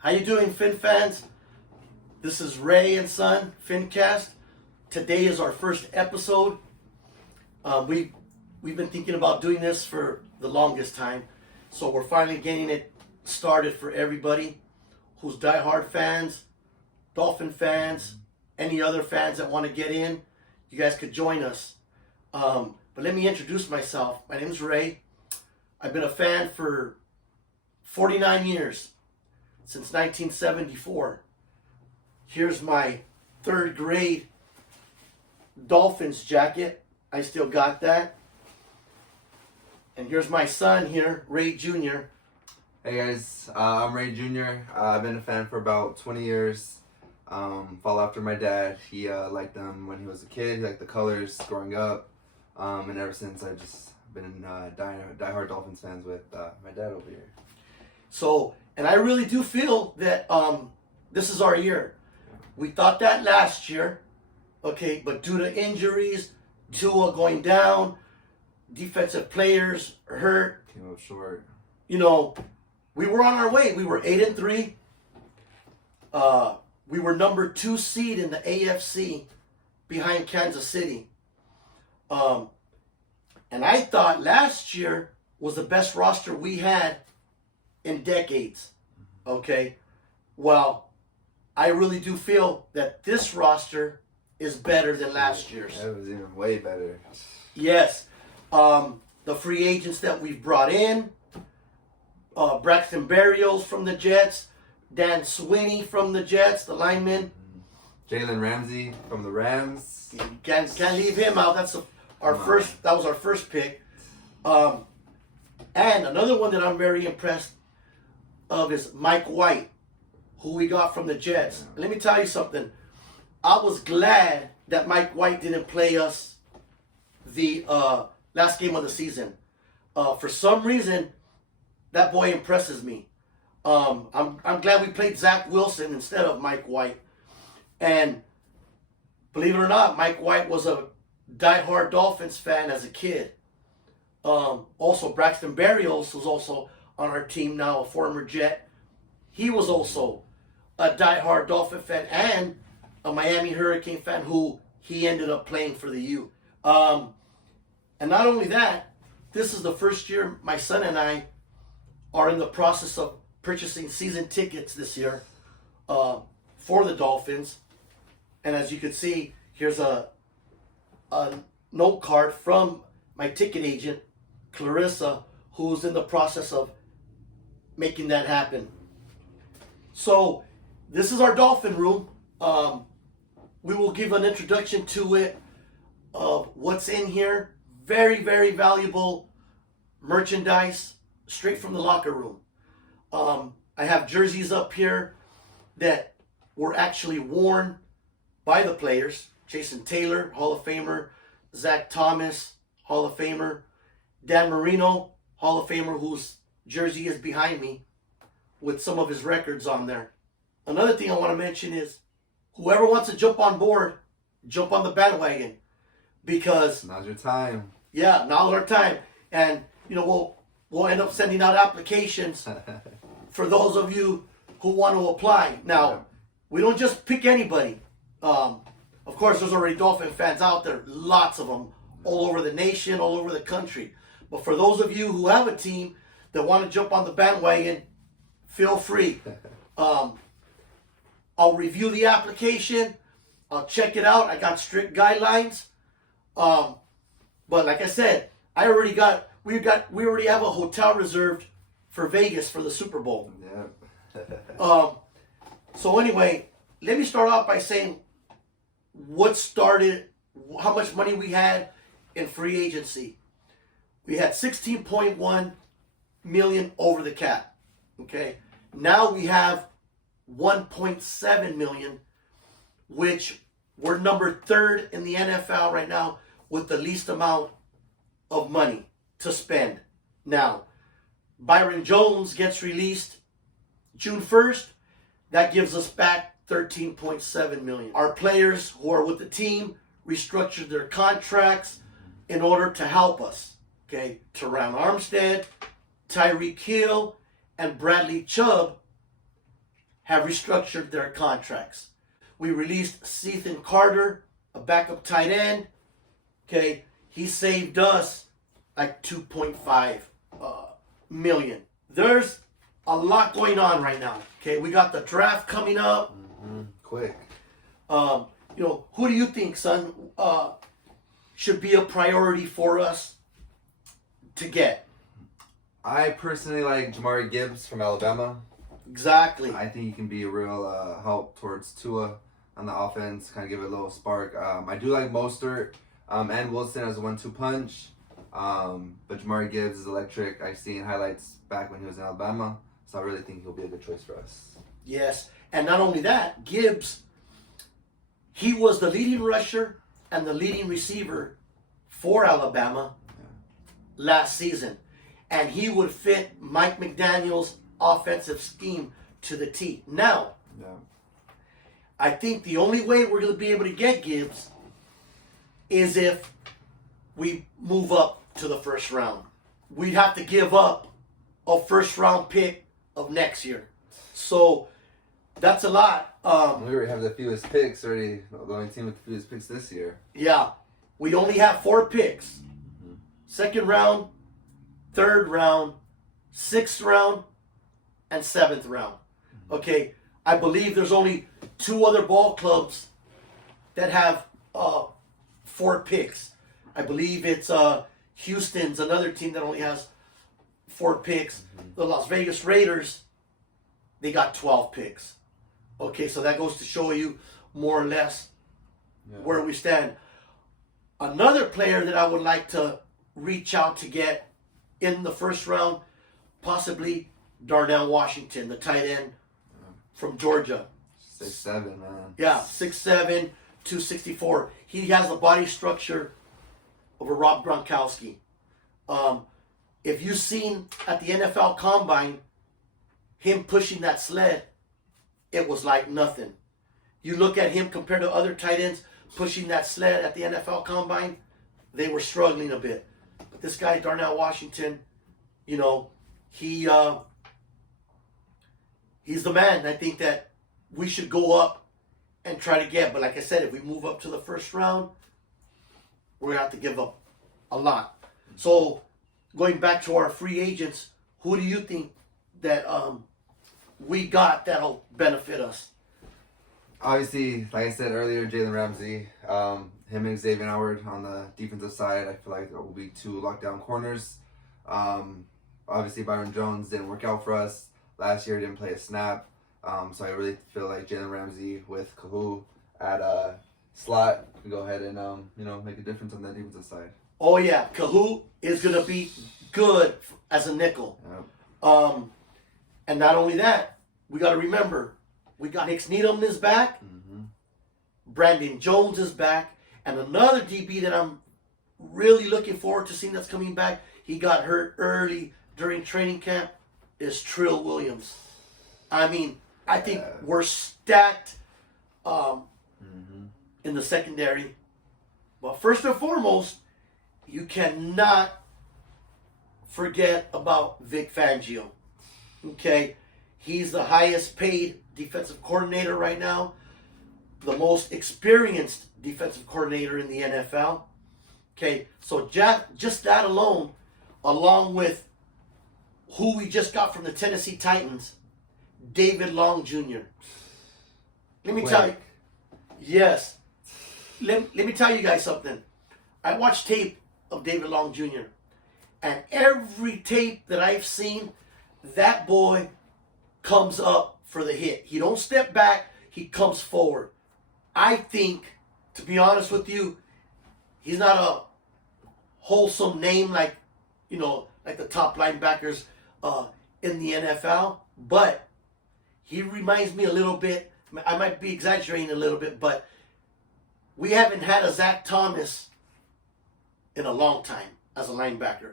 How you doing, Fin fans? This is Ray and Son Phincast. Today is our first episode. We've been thinking about doing this for the longest time, so we're finally getting it started for everybody who's diehard fans, Dolphin fans, any other fans that want to get in. You guys could join us. But let me introduce myself. My name is Ray. I've been a fan for 49 years, since 1974. Here's my third grade Dolphins jacket. I still got that. And here's my son here, Ray Jr. Hey guys, I'm Ray Jr. I've been a fan for about 20 years. Follow after my dad. He liked them when he was a kid. He liked the colors growing up. And ever since, I've just been diehard Dolphins fans with my dad over here. So, and I really do feel that this is our year. We thought that last year, okay, but due to injuries, Tua going down, defensive players hurt. Came up short. You know, we were on our way. We were 8-3. We were number 2 seed in the AFC behind Kansas City. And I thought last year was the best roster we had in decades. Okay? Well, I really do feel that this roster is better than last year's. That was even way better. Yes. The free agents that we've brought in, Braxton Berrios from the Jets, Dan Sweeney from the Jets, the lineman. Jalen Ramsey from the Rams. Can't leave him out. That was our first pick. And another one that I'm very impressed of is Mike White, who we got from the Jets. Yeah. Let me tell you something. I was glad that Mike White didn't play us the last game of the season. For some reason, that boy impresses me. I'm glad we played Zach Wilson instead of Mike White. And believe it or not, Mike White was a diehard Dolphins fan as a kid. Also, Braxton Berrios was also on our team now, a former Jet. He was also a diehard Dolphin fan and a Miami Hurricane fan who he ended up playing for the U. And not only that, this is the first year my son and I are in the process of purchasing season tickets this year for the Dolphins. And as you can see, here's a note card from my ticket agent, Clarissa, who's in the process of making that happen. So this is our Dolphin room. We will give an introduction to it of what's in here. Very, very valuable merchandise straight from the locker room. I have jerseys up here that were actually worn by the players. Jason Taylor, Hall of Famer. Zach Thomas, Hall of Famer. Dan Marino, Hall of Famer, whose jersey is behind me with some of his records on there. Another thing I want to mention is whoever wants to jump on board, jump on the bandwagon, because now's your time. Yeah, now's our time. And you know, we'll end up sending out applications for those of you who want to apply. Now, we don't just pick anybody. Of course, there's already Dolphin fans out there, lots of them, all over the nation, all over the country. But for those of you who have a team that want to jump on the bandwagon, feel free. I'll review the application. I'll check it out. I got strict guidelines. But like I said, we already have a hotel reserved for Vegas for the Super Bowl. Yeah. So anyway, let me start off by saying how much money we had in free agency. We had 16.1 million over the cap. Okay. Now we have 1.7 million, which we're number 3rd in the NFL right now with the least amount of money to spend. Now, Byron Jones gets released June 1st. That gives us back 13.7 million. Our players who are with the team restructured their contracts in order to help us. Okay, Teron Armstead, Tyreek Hill, and Bradley Chubb have restructured their contracts. We released Ethan Carter, a backup tight end. Okay, he saved us like 2.5 million. There's a lot going on right now. Okay, we got the draft coming up. Quick. Who do you think, son, should be a priority for us to get? I personally like Jamari Gibbs from Alabama. Exactly. I think he can be a real help towards Tua on the offense, kind of give it a little spark. I do like Mostert and Wilson as a 1-2 punch, but Jamari Gibbs is electric. I've seen highlights back when he was in Alabama, so I really think he'll be a good choice for us. Yes, and not only that, Gibbs, he was the leading rusher and the leading receiver for Alabama last season, and he would fit Mike McDaniel's offensive scheme to the T. Now, I think the only way we're going to be able to get Gibbs is if we move up to the first round. We'd have to give up a first round pick of next year. So that's a lot. We already have the fewest picks already. The only team with the fewest picks this year. Yeah. We only have 4 picks. Second round, third round, 6th round, and 7th round. Okay. I believe there's only 2 other ball clubs that have 4 picks. I believe it's Houston's another team that only has 4 picks. The Las Vegas Raiders, they got 12 picks. Okay, so that goes to show you more or less where we stand. Another player that I would like to reach out to get in the first round, possibly Darnell Washington, the tight end from Georgia. 6'7", man. Yeah, 6'7", 264. He has the body structure of a Rob Gronkowski. If you've seen at the NFL Combine him pushing that sled, it was like nothing. You look at him compared to other tight ends pushing that sled at the NFL Combine, they were struggling a bit. But this guy, Darnell Washington, he's the man. I think that we should go up and try to get. But like I said, if we move up to the first round, we're going to have to give up a lot. So going back to our free agents, who do you think that we got that'll benefit us? Obviously, like I said earlier, Jalen Ramsey, him and Xavier Howard on the defensive side, I feel like it will be 2 lockdown corners. Obviously, Byron Jones didn't work out for us. Last year, didn't play a snap. So I really feel like Jalen Ramsey with Kahu at slot can go ahead and make a difference on that defensive side. Oh yeah, Kahu is gonna be good as a nickel. Yep. And not only that, we got to remember we got Hicks Needham is back, Brandon Jones is back, and another DB that I'm really looking forward to seeing that's coming back. He got hurt early during training camp. Is Trill Williams. I mean, I think we're stacked in the secondary. But first and foremost, you cannot forget about Vic Fangio. Okay? He's the highest paid defensive coordinator right now. The most experienced defensive coordinator in the NFL. Okay? So just that alone, along with who we just got from the Tennessee Titans, David Long Jr. Let me tell you. Yes. Let me tell you guys something. I watched tape of David Long Jr. And every tape that I've seen, that boy comes up for the hit. He don't step back. He comes forward. I think, to be honest with you, he's not a wholesome name like the top linebackers in the NFL, but he reminds me a little bit. I might be exaggerating a little bit, but we haven't had a Zach Thomas in a long time as a linebacker.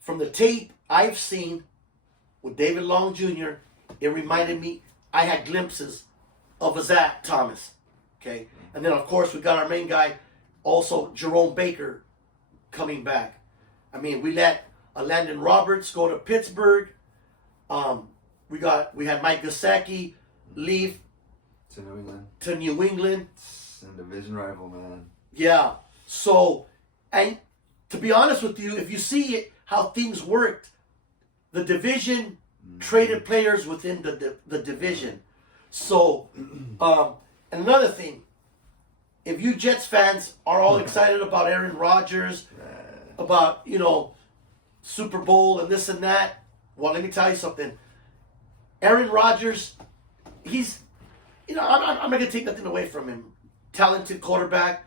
From the tape I've seen with David Long Jr., it reminded me, I had glimpses of a Zach Thomas. Okay? And then, of course, we got our main guy, also Jerome Baker, coming back. I mean, we let Landon Roberts go to Pittsburgh. We had Mike Gesicki leave To New England. to New England. And division rival, man. Yeah. So, and to be honest with you, if you see it, how things worked, the division traded players within the division. So, and another thing, if you Jets fans are all excited about Aaron Rodgers, about, Super Bowl and this and that, well, let me tell you something. Aaron Rodgers, he's, I'm not going to take nothing away from him. Talented quarterback.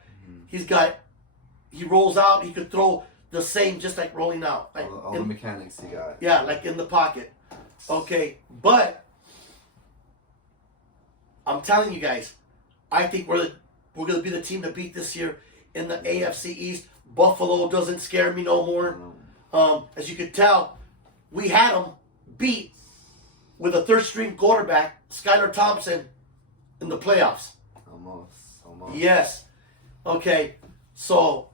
He rolls out. He could throw the same, just like rolling out. Like all the mechanics he got. Yeah, like in the pocket. Okay, but I'm telling you guys, I think we're going to be the team to beat this year in the AFC East. Buffalo doesn't scare me no more. As you can tell, we had them beat with a third-string quarterback, Skylar Thompson, in the playoffs. Almost. Yes. Okay, so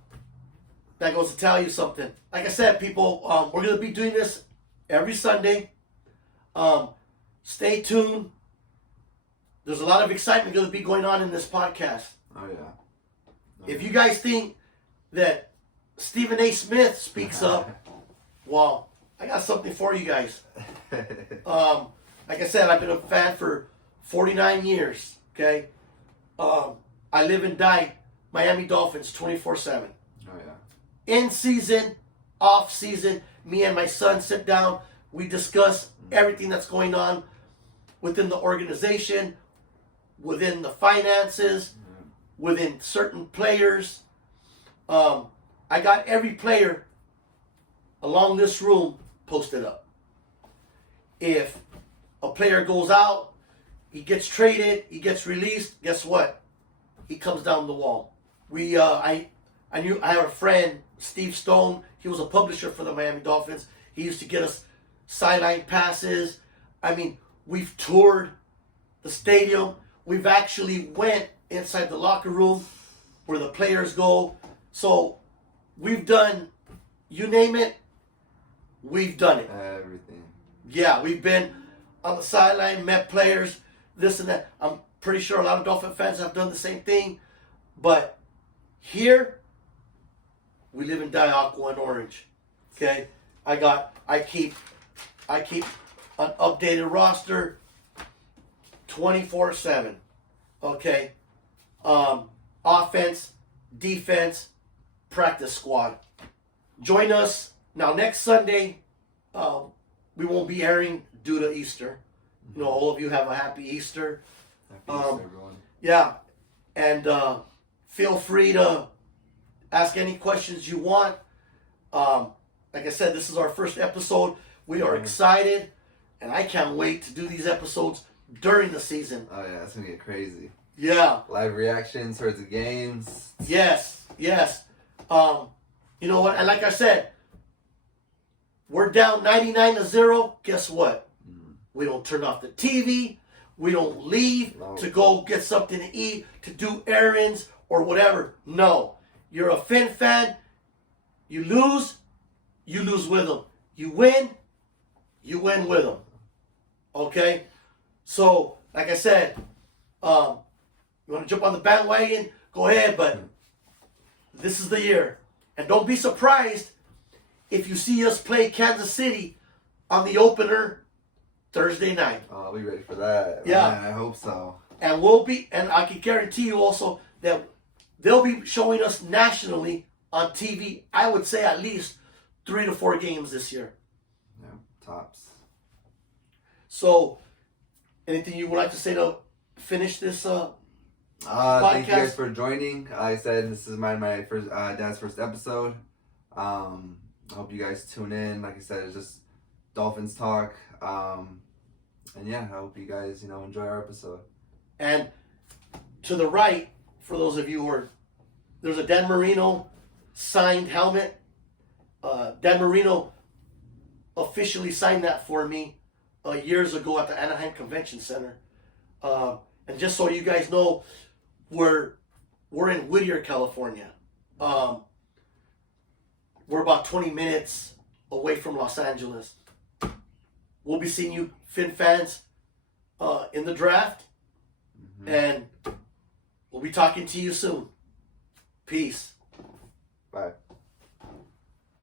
that goes to tell you something. Like I said, people, we're going to be doing this every Sunday. Stay tuned. There's a lot of excitement going to be going on in this podcast. Oh, yeah. If you guys think that Stephen A. Smith speaks up, well, I got something for you guys. Like I said, I've been a fan for 49 years, okay? I live and die Miami Dolphins 24/7. Oh, yeah. In season, off season, me and my son sit down. We discuss everything that's going on within the organization, within the finances, within certain players. I got every player along this room posted up. If a player goes out, he gets traded, he gets released, guess what? He comes down the wall. I have a friend, Steve Stone. He was a publisher for the Miami Dolphins. He used to get us sideline passes. I mean, we've toured the stadium. We've actually went inside the locker room where the players go. So we've done, you name it, we've done it. Everything. Yeah, we've been on the sideline, met players, this and that. I'm pretty sure a lot of Dolphin fans have done the same thing. But here, we live and die aqua and orange. Okay? I keep an updated roster 24/7. Okay? Offense, defense, practice squad. Join us. Now, next Sunday, we won't be airing due to Easter. All of you have a happy Easter. Happy Easter, everyone. Yeah. And feel free to ask any questions you want. Like I said, this is our first episode. We are excited, and I can't wait to do these episodes during the season. Oh, yeah, it's going to get crazy. Yeah. Live reactions towards the games. Yes. You know what? And like I said, we're down 99-0. Guess what? We don't turn off the TV. We don't leave to go get something to eat, to do errands or whatever. No. You're a Finn fan. You lose with them. You win with them. Okay? So, like I said, you want to jump on the bandwagon? Go ahead, but this is the year. And don't be surprised if you see us play Kansas City on the opener Thursday night. Oh, I'll be ready for that. Yeah. Man, I hope so. And and I can guarantee you also that they'll be showing us nationally on TV, I would say at least 3 to 4 games this year. Yeah, tops. So, anything you would like to say to finish this podcast? Thank you guys for joining. Like I said, this is my first dad's first episode. I hope you guys tune in. Like I said, it's just Dolphins talk. And yeah, I hope you guys, enjoy our episode. And to the right, for those of you who are, there's a Dan Marino signed helmet. Dan Marino officially signed that for me years ago at the Anaheim Convention Center. And just so you guys know, we're in Whittier, California. We're about 20 minutes away from Los Angeles. We'll be seeing you, Finn fans, in the draft. And we'll be talking to you soon. Peace.